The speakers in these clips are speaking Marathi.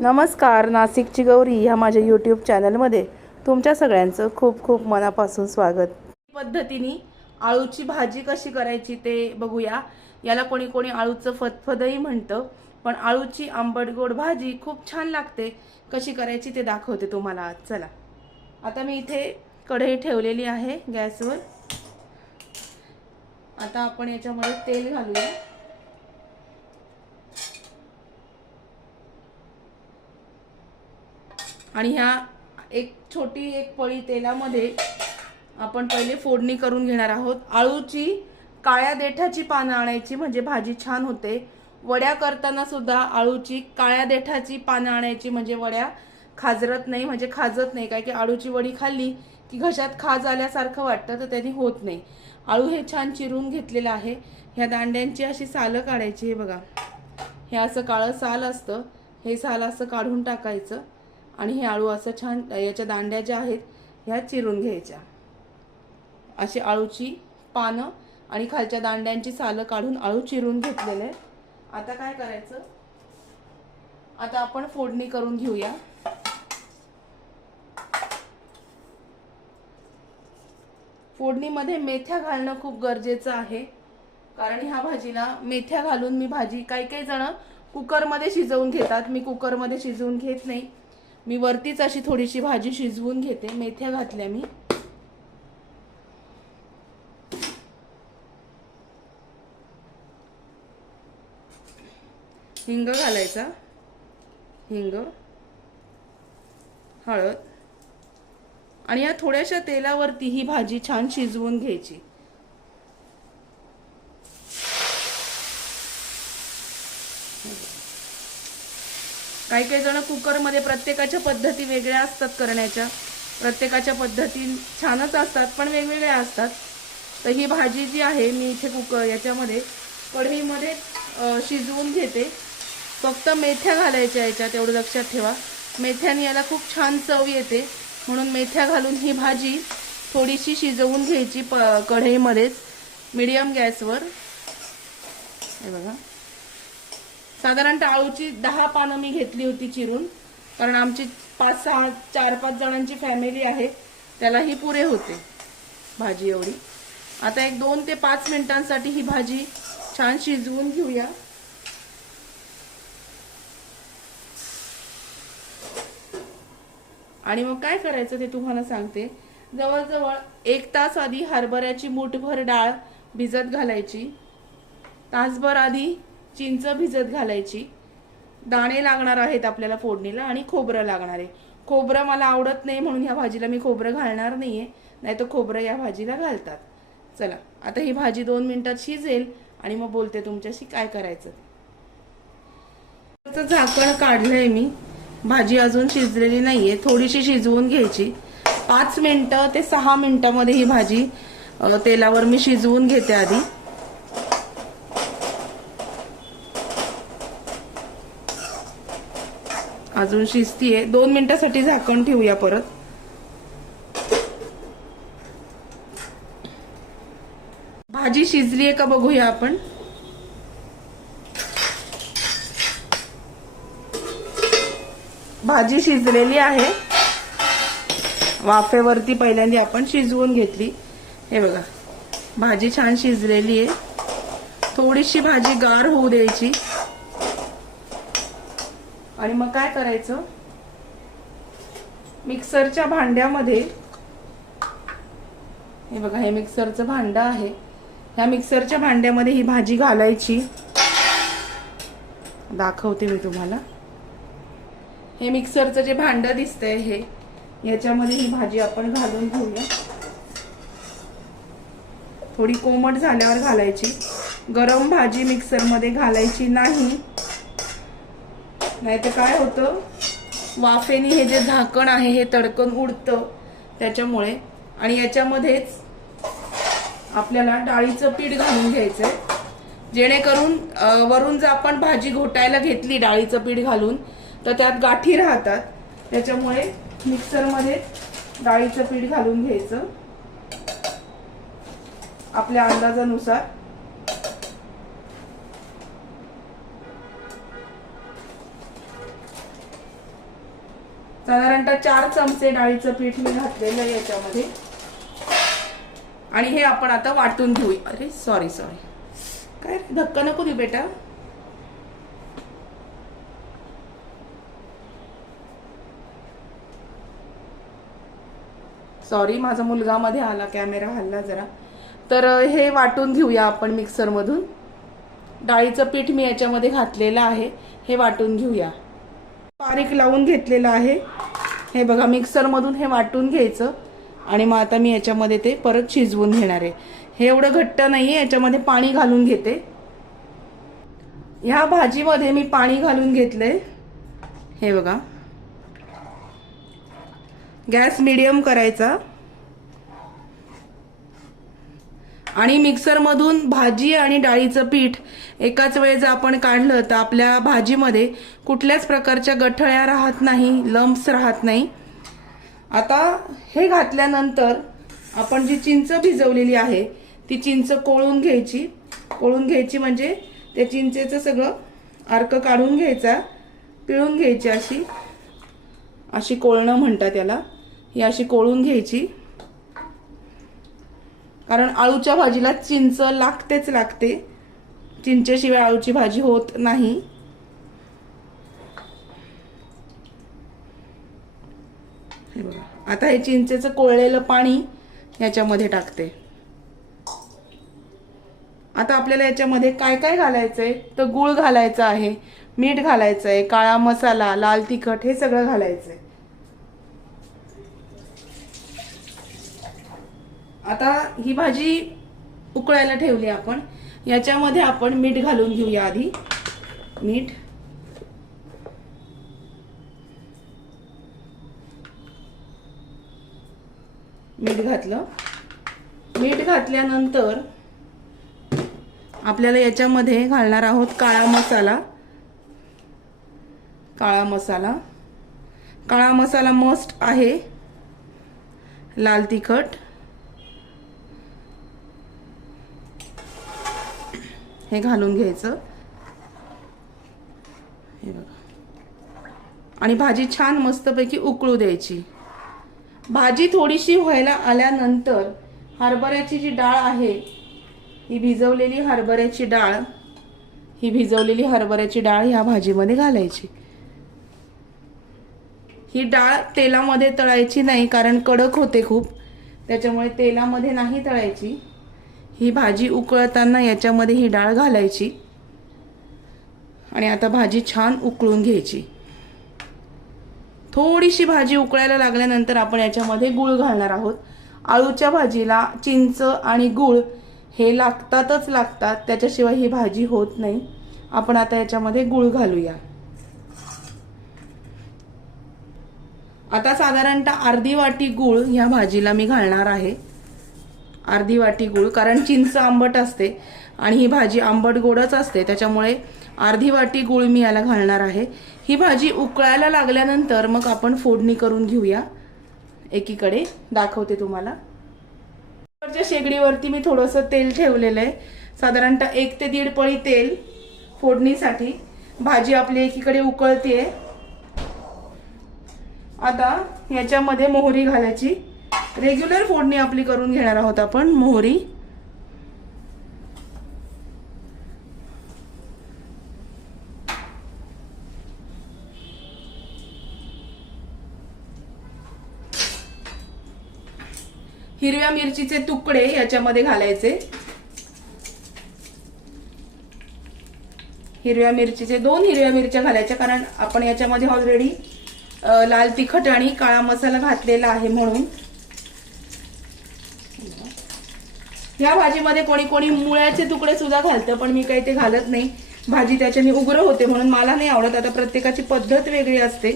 नमस्कार, नाशिकची गौरी ह्या माझ्या यूट्यूब चॅनलमध्ये तुमच्या सगळ्यांचं खूप खूप मनापासून स्वागत। पद्धतीने आळूची भाजी कशी करायची ते बघूया। याला कोणी कोणी आळूचं फतफदही म्हणतं, पण आळूची आंबट गोड भाजी खूप छान लागते। कशी करायची ते दाखवते तुम्हाला आज। चला, आता मी इथे कढई ठेवलेली आहे गॅसवर। आता आपण याच्यामध्ये तेल घालूया। आणि ह्या एक पळी तेलामध्ये आपण पहिले फोडणी करून घेणार आहोत। आळूची काळ्या देठाची पानं आणायची म्हणजे भाजी छान होते। वड्या करताना सुद्धा आळूची काळ्या देठाची पानं आणायची म्हणजे वड्या खाजरत नाही, म्हणजे खाजत नाही। काय की आळूची वडी खाल्ली की घशात खाज आल्यासारखं वाटतं, तर त्याने होत नाही। आळू हे छान चिरून घेतलेलं आहे। ह्या दांड्यांची अशी सालं काढायची। हे बघा, हे असं काळं साल असतं, हे साल असं काढून टाकायचं आणि हे आळू असं छान याच्या दांड्या ज्या आहेत ह्या चिरून घ्यायच्या। अशी आळूची पानं आणि खालच्या दांड्यांची सालं काढून आळू चिरून घेतलेले। आता काय करायचं, आता आपण फोडणी करून घेऊया। फोडणीमध्ये मेथ्या घालणं खूप गरजेचं आहे, कारण ह्या भाजीला मेथ्या घालून मी भाजी काही जण कुकरमध्ये शिजवून घेतात। मी कुकरमध्ये शिजवून घेत नाही, मी वरतीच अशी थोडीशी भाजी शिजवून घेते। मेथ्या घातल्या मी। हिंग घालायचा, हिंग, हळद, आणि या थोड्याशा तेलावरती ही भाजी छान शिजवून घ्यायची। काही जण कुकरमध्ये, प्रत्येकाच्या पद्धती वेगळ्या असतात करण्याच्या, प्रत्येकाच्या पद्धती छानच असतात पण वेगवेगळ्या असतात। तर ही भाजी जी आहे मी इथे याच्यामध्ये कढईमध्ये शिजवून घेते। फक्त मेथ्या घालायच्या याच्यात, एवढं लक्षात ठेवा। मेथ्याने याला खूप छान चव येते, म्हणून मेथ्या घालून ही भाजी थोडीशी शिजवून घ्यायची कढईमध्येच मीडियम गॅसवर। हे बघा, साधारणतः आळूची 10 पानं मी घेतली होती चिरून, कारण आमची 4-5 जणांची फॅमिली आहे, त्यालाही पुरे होते भाजी एवढी। आता एक 2 ते 5 मिनिटांसाठी ही भाजी छान शिजवून घेऊया। आणि मग काय करायचं ते तुम्हाला सांगते। जवळजवळ 1 तास आधी हरभऱ्याची मूठभर डाळ भिजत घालायची, तासभर आधी चिंच भिजत घालायची। दाणे लागणार आहेत आपल्याला फोडणीला, आणि खोबरं लागणार आहे। खोबरं मला आवडत नाही म्हणून ह्या भाजीला मी खोबरं घालणार नाहीये, नाहीतर खोबरं या भाजीला घालतात। चला, आता ही भाजी 2 मिनिटात शिजेल आणि मग बोलते तुमच्याशी काय करायचं। झाकण काढलंय मी, भाजी अजून शिजलेली नाहीये, थोडीशी शिजवून घ्यायची। 5 मिनिटं ते 6 मिनिटांमध्ये ही भाजी तेलावर मी शिजवून घेते आधी। अजून शिजतीये, 2 मिनिटांसाठी झाकण ठेवूया परत। भाजी शिजलीये का बघूया आपण। भाजी शिजलेली आहे, वाफेवरती पहिल्यांदा आपण शिजवून घेतली। हे बघा, भाजी छान शिजलेली आहे। थोडीशी भाजी गार होऊ द्यायची आणि मग काय करायचं, मिक्सरच्या भांड्यामध्ये, हे बघा हे मिक्सरचं भांडं आहे, ह्या मिक्सरच्या भांड्यामध्ये ही भाजी घालायची। दाखवते मी तुम्हाला। हे मिक्सरचं जे भांडं दिसतंय हे, याच्यामध्ये ही भाजी आपण घालून घेऊया। थोडी कोमट झाल्यावर घालायची, गरम भाजी मिक्सरमध्ये घालायची नाही, नाहीतर काय होतं, वाफेने हे जे झाकण आहे हे तडकन उडतं त्याच्यामुळे। आणि याच्यामध्येच आपल्याला डाळीचं पीठ घालून घ्यायचंय, जेणेकरून वरून जर आपण भाजी घोटायला घेतली डाळीचं पीठ घालून तर त्यात गाठी राहतात, त्याच्यामुळे मिक्सरमध्ये डाळीचं पीठ घालून घ्यायचं आपल्या अंदाजानुसार। साधारणतः 4 चमचे डाळीचं पीठ मी घातलेलं आहे याच्यामध्ये आणि हे आपण आता वाटून घेऊ. अरे सॉरी काय धक्का नको देऊ बेटा. सॉरी, माझा मुलगा मध्ये आला, कॅमेरा हल्ला जरा. तर हे वाटून घेऊया आपण मिक्सर मधून. डाळीचं पीठ मी याच्यामध्ये घातलेलं आहे, हे वाटून घेऊया. बारीक लावून घेतलेलं आहे हे बघा. मिक्सर मधून हे वाटून घ्यायचं आणि मग आता मी याच्यामध्ये ते परत शिजवून घेणार आहे. हे एवढं घट्ट नाहीये, याच्यामध्ये पाणी घालून घेते. ह्या भाजीमध्ये मी पाणी घालून घेतलंय हे बघा. गॅस मीडियम करायचा आणि मिक्सर मधून भाजी आणि डाळीचं पीठ एकाच वेळेस आपण काढलं तर आपल्या भाजीमध्ये कुठल्याच प्रकारच्या गठळ्या राहत नाही, लम्प्स राहत नाही. आता हे घातल्यानंतर आपण जी चिंच भिजवलेली आहे ती चिंच कोळून घ्यायची म्हणजे त्या चिंचेचं सगळं अर्क काढून घ्यायचा, पिळून घ्यायची. अशी कोळणं म्हणतात त्याला. ही अशी कोळून घ्यायची, कारण आळूच्या भाजीला चिंच लागतेच लागते. चिंचेशिवाय आळूची भाजी होत नाही. हे बघा. आता हे चिंचेचं कोळलेलं पाणी याच्यामध्ये टाकते. आता आपल्याला याच्यामध्ये काय काय घालायचंय तर गूळ घालायचा आहे, मीठ घालायचंय, काळा मसाला, लाल तिखट हे सगळं घालायचंय. आता ही भाजी उकळायला ठेवली आपण. याच्यामध्ये आपण मीठ घालून घेऊया आधी. मीठ घातलं. मीठ घातल्यानंतर आपल्याला याच्यामध्ये घालणार आहोत काळा मसाला मस्ट आहे. लाल तिखट हे घालून घ्यायचं हे बघा. आणि भाजी छान मस्तपैकी उकळू द्यायची. भाजी थोडीशी व्हायला आल्यानंतर हरभऱ्याची जी डाळ आहे, ही भिजवलेली हरभऱ्याची डाळ ह्या भाजीमध्ये घालायची. ही डाळ तेलामध्ये तळायची नाही, कारण कडक होते खूप, त्याच्यामुळे तेलामध्ये नाही तळायची. ही भाजी उकळताना याच्यामध्ये ही डाळ घालायची आणि आता भाजी छान उकळून घ्यायची. थोडीशी भाजी उकळायला लागल्यानंतर आपण याच्यामध्ये गूळ घालणार आहोत. आळूच्या भाजीला चिंच आणि गूळ हे लागतात, त्याच्याशिवाय ही भाजी होत नाही. आपण आता याच्यामध्ये गूळ घालूया. आता साधारणतः अर्धी वाटी गूळ ह्या भाजीला मी घालणार आहे. अर्धी वाटी गूळ, कारण चिंच आंबट असते आणि ही भाजी आंबट गोडच असते, त्याच्यामुळे अर्धी वाटी गूळ मी याला घालणार आहे. ही भाजी उकळायला लागल्यानंतर मग आपण फोडणी करून घेऊया. एकीकडे दाखवते तुम्हाला. शेगडीवरती मी थोडंसं तेल ठेवलेलं आहे, साधारणतः 1 ते 1.5 पळी तेल फोडणीसाठी. भाजी आपली एकीकडे उकळते. आता याच्यामध्ये मोहरी घालायची. रेग्युलर फोडणी आपली करून घेणार आहोत आपण. मोहरी, हिरव्या मिरचीचे तुकडे याच्यामध्ये घालायचे. हिरव्या मिरचीचे 2 हिरव्या मिरच्या घालायच्या, कारण आपण याच्यामध्ये ऑलरेडी लाल तिखट आणि काळा मसाला घातलेला आहे म्हणून. या भाजीमध्ये कोणी कोणी मुळ्याचे तुकडे सुद्धा घालतं, पण मी काही ते घालत नाही. भाजी त्याच्याने उग्र होते म्हणून मला नाही आवडत. आता प्रत्येकाची पद्धत वेगळी असते.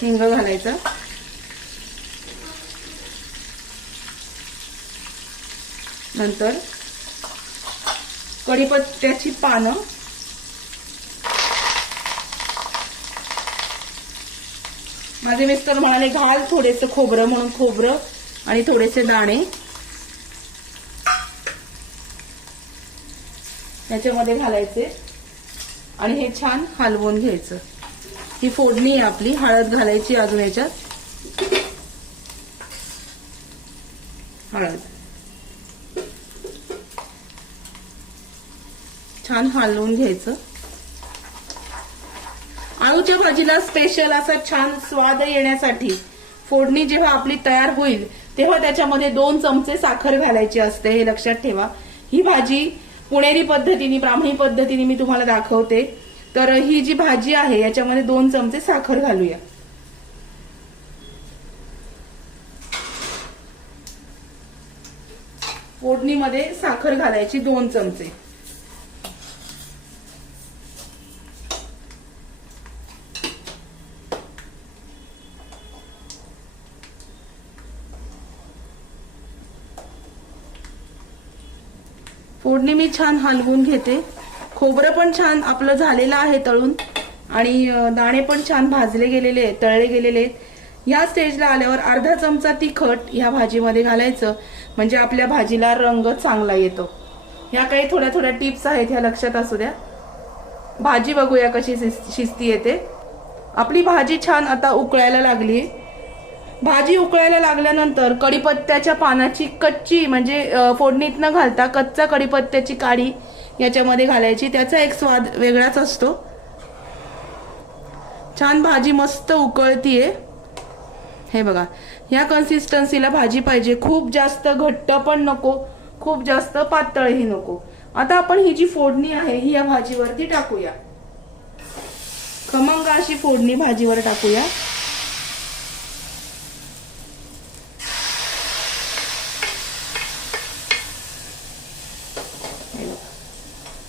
हिंग घालायचा. नंतर कढीपत्त्याची पानं, माझे मिस्टर म्हणाले घाल थोडेसे खोबरं, म्हणून खोबरं आणि थोडेसे दाणे याच्यामध्ये घालायचे. आणि हे छान हलवून घ्यायचं। ही फोडणी आहे आपली। हळद घालायची अजून याच्यात, हळद छान हलवून घ्यायचं। आळूच्या भाजीला स्पेशल असा छान स्वाद येण्यासाठी फोडणी जेव्हा आपली तयार होईल तेव्हा त्याच्यामध्ये 2 चमचे साखर घालायची असते, हे लक्षात ठेवा। ही भाजी पुणेरी पद्धतीने, ब्राह्मणी पद्धतीने मी तुम्हाला दाखवते। तर ही जी भाजी आहे याच्यामध्ये 2 चमचे साखर घालूया। फोडणीमध्ये साखर घालायची 2 चमचे। फोडणी मी छान हलवून घेते। खोबरं पण छान आपलं झालेलं आहे तळून, आणि दाणे पण छान भाजले गेलेले आहेत, तळले गेलेले आहेत। या स्टेजला आल्यावर अर्धा चमचा तिखट ह्या भाजीमध्ये घालायचं, म्हणजे आपल्या भाजीला रंग चांगला येतो। ह्या काही थोड्या थोड्या टिप्स आहेत, ह्या लक्षात असू द्या। भाजी बघूया कशी शिजती येते। आपली भाजी छान आता उकळायला लागली। भाजी उकळायला लागल्यानंतर कढीपत्त्याच्या पानाची कच्ची, म्हणजे फोडणीत न घालता कच्चा कढीपत्त्याची काडी याच्यामध्ये घालायची, त्याचा एक स्वाद वेगळाच असतो। छान भाजी मस्त उकळतीये, हे बघा। ह्या कन्सिस्टन्सीला भाजी पाहिजे, खूप जास्त घट्ट पण नको, खूप जास्त पातळही नको। आता आपण ही जी फोडणी आहे ही या भाजीवरती टाकूया, खमंग अशी फोडणी भाजीवर टाकूया।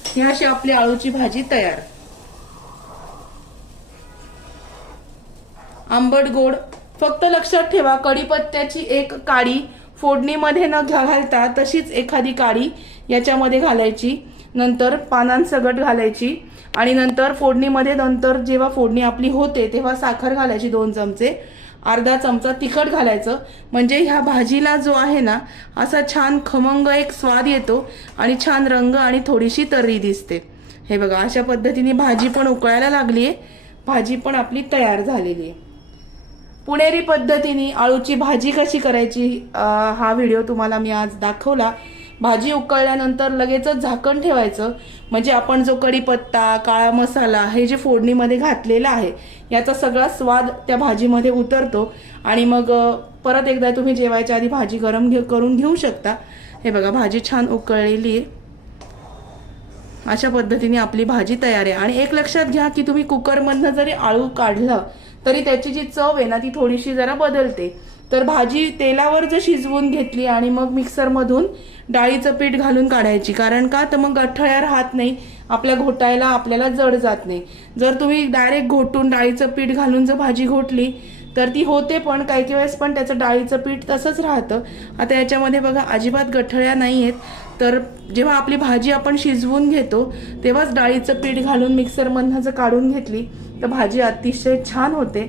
ही अशी आपली आळूची भाजी तयार। आंबट गोड, फक्त लक्षात ठेवा कढीपत्त्याची एक काडी फोडणीमध्ये न घालता तशीच एखादी काडी याच्यामध्ये घालायची, नंतर पानांसकट घालायची, आणि नंतर फोडणीमध्ये नंतर जेव्हा फोडणी आपली होते तेव्हा साखर घालायची 2 चमचे, अर्धा चमचा तिखट घालायचं, म्हणजे ह्या भाजीला जो आहे ना असा छान खमंग एक स्वाद येतो आणि छान रंग आणि थोडीशी तर्री दिसते। हे बघा, अशा पद्धतीने भाजी पण उकळायला लागलीये, भाजी पण आपली तयार झालेली आहे। पुणेरी पद्धतीने आळूची भाजी कशी करायची हा व्हिडिओ तुम्हाला मी आज दाखवला। भाजी उकळल्यानंतर लगेचच झाकण ठेवायचं, म्हणजे आपण जो कढीपत्ता, काळा मसाला हे जे फोडणीमध्ये घातलेला आहे याचा सगळा स्वाद त्या भाजीमध्ये उतरतो, आणि मग परत एकदा तुम्ही जेवायच्या आधी भाजी गरम करून घेऊ शकता। हे बघा, भाजी छान उकळलेली आहे। अशा पद्धतीने आपली भाजी तयार आहे। आणि एक लक्षात घ्या की तुम्ही कुकरमधनं जरी आळू काढलं तरी त्याची जी चव आहे ना ती थोडीशी जरा बदलते। तर भाजी तेलावर जर शिजवून घेतली आणि मग मिक्सरमधून डाळीचं पीठ घालून काढायची, कारण का तर मग गठळ्या राहत नाही, आपल्या घोटायला आपल्याला जड जात नाही। जर तुम्ही डायरेक्ट घोटून डाळीचं पीठ घालून जर भाजी घोटली तर ती होते, पण काही वेळेस पण त्याचं डाळीचं पीठ तसंच राहतं। आता याच्यामध्ये बघा अजिबात गठळ्या नाही आहेत, तर जेव्हा आपली भाजी आपण शिजवून घेतो तेव्हाच डाळीचं पीठ घालून मिक्सरमधनं जर काढून घेतली तर भाजी अतिशय छान होते।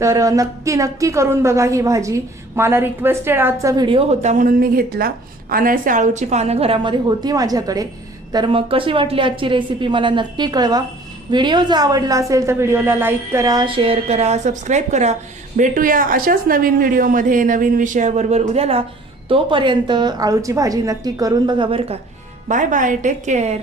तर नक्की करून बघा ही भाजी। मला रिक्वेस्टेड आजचा व्हिडिओ होता म्हणून मी घेतला। अनायसे आळूची पानं घरामध्ये होती माझ्याकडे, तर मग कशी वाटली आजची रेसिपी मला नक्की कळवा। व्हिडिओ जर आवडला असेल तर व्हिडिओला लाईक करा, शेअर करा, सबस्क्राईब करा। भेटूया अशाच नवीन व्हिडिओमध्ये नवीन विषयाबरोबर उद्याला। तोपर्यंत आळूची भाजी नक्की करून बघा बरं का। Bye bye, take care.